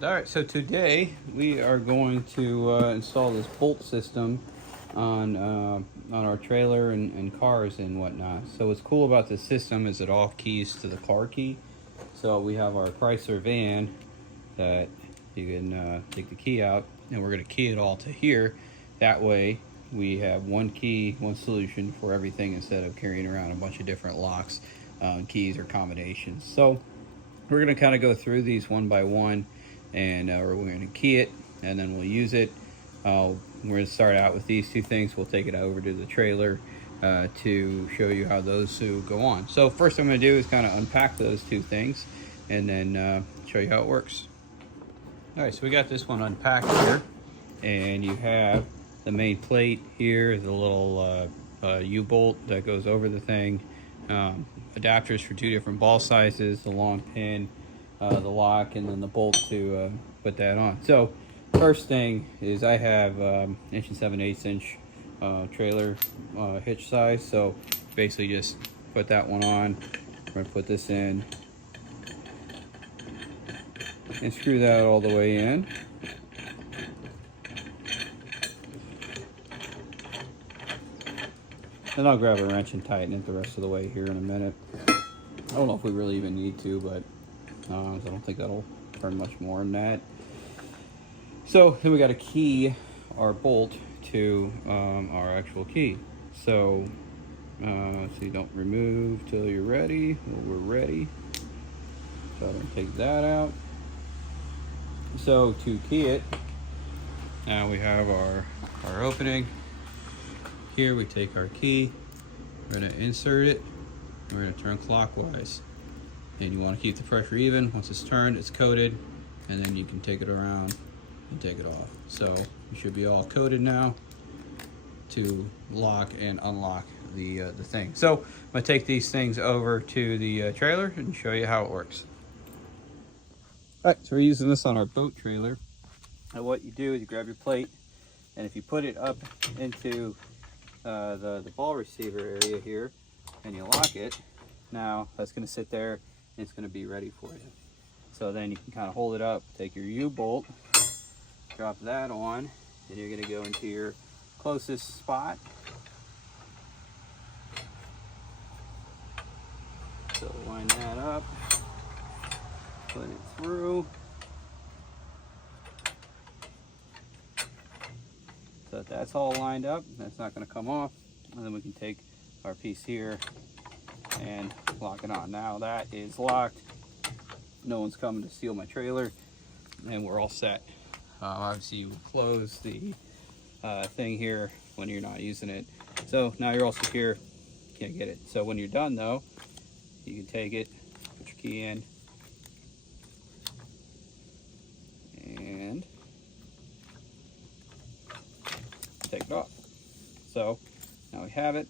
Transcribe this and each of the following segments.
All right, so today we are going to install this bolt system on our trailer and cars and whatnot. So what's cool about this system is it all keys to the car key. So we have our Chrysler van that you can take the key out, and we're going to key it all to here. That way we have one key, one solution for everything instead of carrying around a bunch of different locks, keys, or combinations. So we're going to kind of go through these one by one, and we're going to key it and then we'll use it. We're going to start out with these two things. We'll take it over to the trailer to show you how those two go on. So first I'm going to do is kind of unpack those two things and then show you how it works. All right, so we got this one unpacked here, and you have the main plate here, the little U-bolt that goes over the thing, adapters for two different ball sizes, the long pin, the lock, and then the bolt to put that on. So first thing is I have 1 7/8" trailer hitch size, so basically just put that one on. We're going to put this in and screw that all the way in. Then I'll grab a wrench and tighten it the rest of the way here in a minute. I don't know if we really even need to, but I don't think that'll turn much more than that. So then we got to key our bolt to our actual key. So you don't remove till you're ready. Well, we're ready. So I'm going to take that out. So to key it, now we have our opening. Here we take our key, we're going to insert it, we're going to turn clockwise. And you want to keep the pressure even. Once it's turned, it's coated, and then you can take it around and take it off. So you should be all coated now to lock and unlock the thing. So I'm going to take these things over to the trailer and show you how it works. All right, so we're using this on our boat trailer. And what you do is you grab your plate, and if you put it up into the ball receiver area here, and you lock it, now that's going to sit there and it's going to be ready for you. So then you can kind of hold it up, take your U-bolt, drop that on, and you're going to go into your closest spot. So line that up, put it through. So that's all lined up, that's not going to come off, and then we can take our piece here and lock it on. Now that is locked, no one's coming to steal my trailer, and we're all set. Obviously you close the thing here when you're not using it, so now you're all secure, can't get it. So when you're done though, you can take it, put your key in, and take it off. So now we have it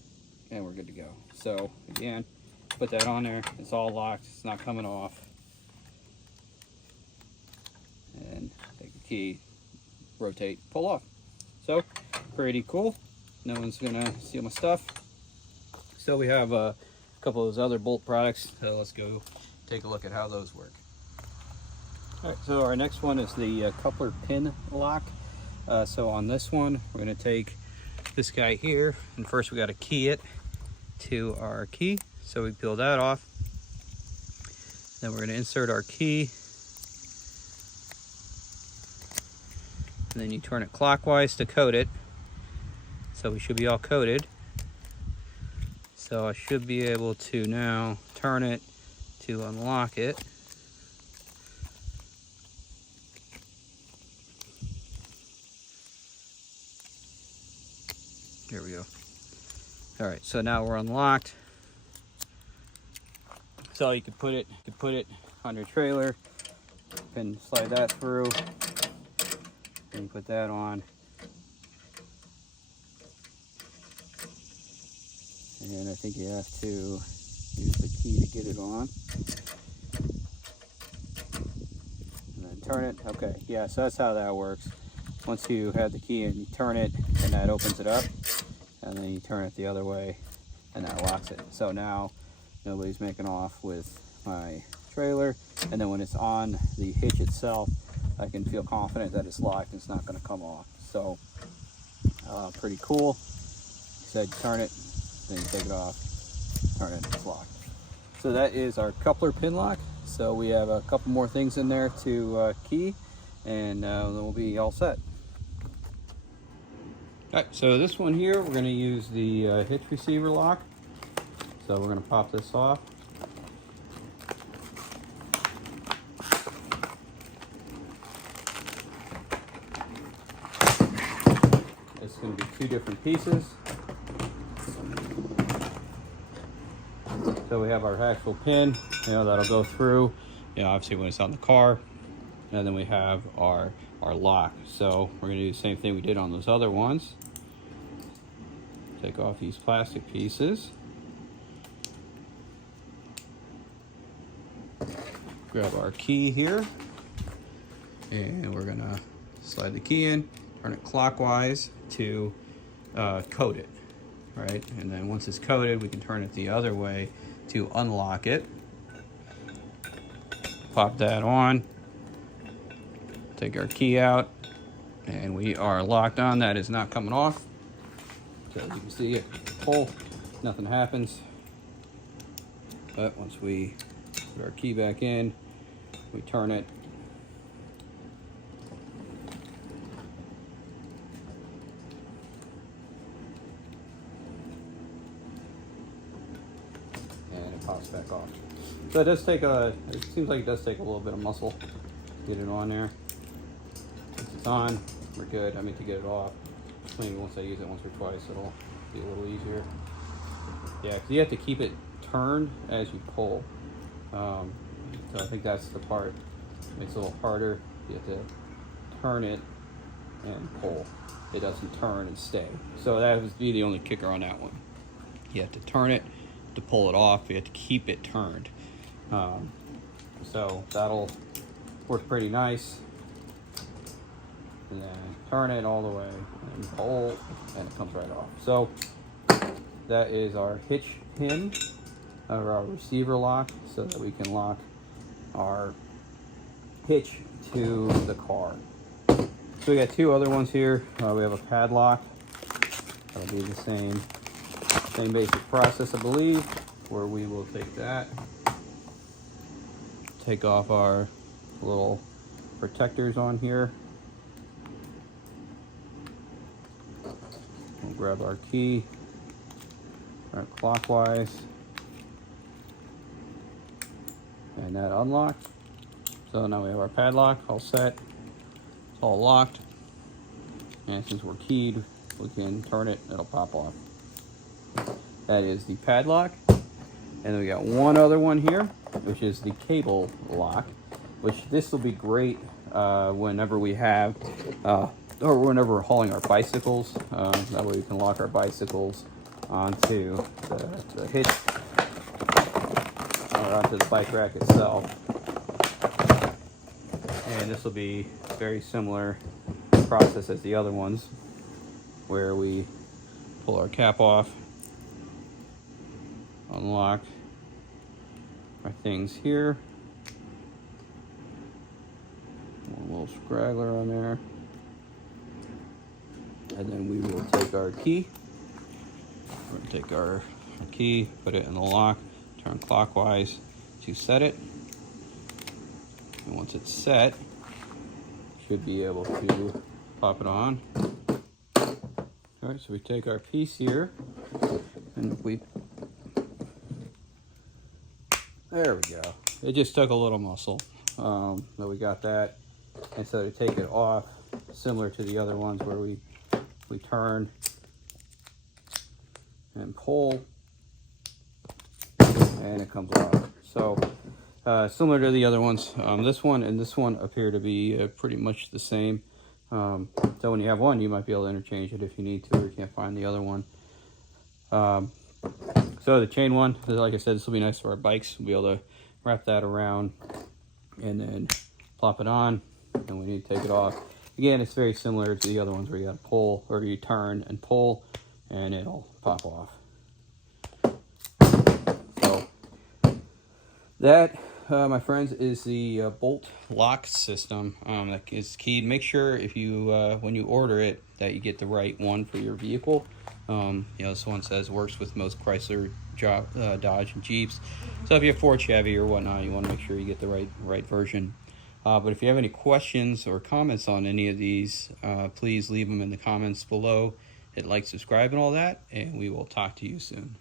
and we're good to go. So again, put that on there, it's all locked, it's not coming off. And take the key, rotate, pull off. So pretty cool, no one's gonna steal my stuff. So we have a couple of those other bolt products, so let's go take a look at how those work. All right, so our next one is the coupler pin lock. So on this one, we're going to take this guy here, and first we got to key it to our key. So we peel that off. Then we're going to insert our key. And then you turn it clockwise to coat it. So we should be all coated. So I should be able to now turn it to unlock it. There we go. All right, so now we're unlocked. So you can put it on your trailer, you can slide that through, and you put that on. And I think you have to use the key to get it on. And then turn it. Okay, yeah, so that's how that works. Once you have the key and you turn it, and that opens it up. And then you turn it the other way, and that locks it. So now nobody's making off with my trailer. And then when it's on the hitch itself, I can feel confident that it's locked and it's not going to come off. So pretty cool. Said turn it, then you take it off, turn it, it's locked. So that is our coupler pin lock. So we have a couple more things in there to key, and then we'll be all set. All right, so this one here, we're going to use the hitch receiver lock. So we're going to pop this off. It's going to be two different pieces. So we have our actual pin, that'll go through, obviously when it's on the car, and then we have our lock. So we're going to do the same thing we did on those other ones. Take off these plastic pieces. Grab our key here, and we're going to slide the key in, turn it clockwise to coat it, right? And then once it's coated, we can turn it the other way to unlock it. Pop that on, take our key out, and we are locked on. That is not coming off. So as you can see, pull, nothing happens. But once we put our key back in, we turn it, pops back off. So it does take it seems like it does take a little bit of muscle to get it on there. Once it's on, we're good. I mean, to get it off, maybe once I use it once or twice, it'll be a little easier. Yeah, because you have to keep it turned as you pull. So I think that's the part that makes it a little harder. You have to turn it and pull. It doesn't turn and stay. So that would be the only kicker on that one. You have to turn it to pull it off. You have to keep it turned. So that'll work pretty nice. And then turn it all the way and pull, and it comes right off. So that is our hitch pin, or our receiver lock, so that we can lock our hitch to the car. So we got two other ones here. We have a padlock. That'll be the same basic process, I believe, where we will take that, take off our little protectors on here. We'll grab our key, turn it clockwise, and that unlocks. So now we have our padlock all set. It's all locked, and since we're keyed, we can turn it, it'll pop off. That is the padlock. And then we got one other one here, which is the cable lock, which this will be great whenever we have, or whenever we're hauling our bicycles. That way we can lock our bicycles onto the hitch, or onto the bike rack itself. And this will be very similar process as the other ones, where we pull our cap off, unlock our things here. One little straggler on there. And then we will take our key. We're going to take our key, put it in the lock, turn clockwise to set it. And once it's set, should be able to pop it on. All right, so we take our piece here, and there we go. It just took a little muscle, but we got that. And so to take it off, similar to the other ones where we turn and pull, and it comes off. So similar to the other ones, this one and this one appear to be pretty much the same. So when you have one, you might be able to interchange it if you need to, or you can't find the other one. So the chain one, like I said, this will be nice for our bikes. We'll be able to wrap that around and then plop it on, and we need to take it off. Again, it's very similar to the other ones where you got to pull, or you turn and pull, and it'll pop off. So that my friends, is the bolt lock system that is keyed. Make sure if you when you order it that you get the right one for your vehicle. You know, this one says works with most Chrysler, Dodge, and Jeeps. So if you have Ford, Chevy, or whatnot, you want to make sure you get the right version. But if you have any questions or comments on any of these, please leave them in the comments below. Hit like, subscribe, and all that, and we will talk to you soon.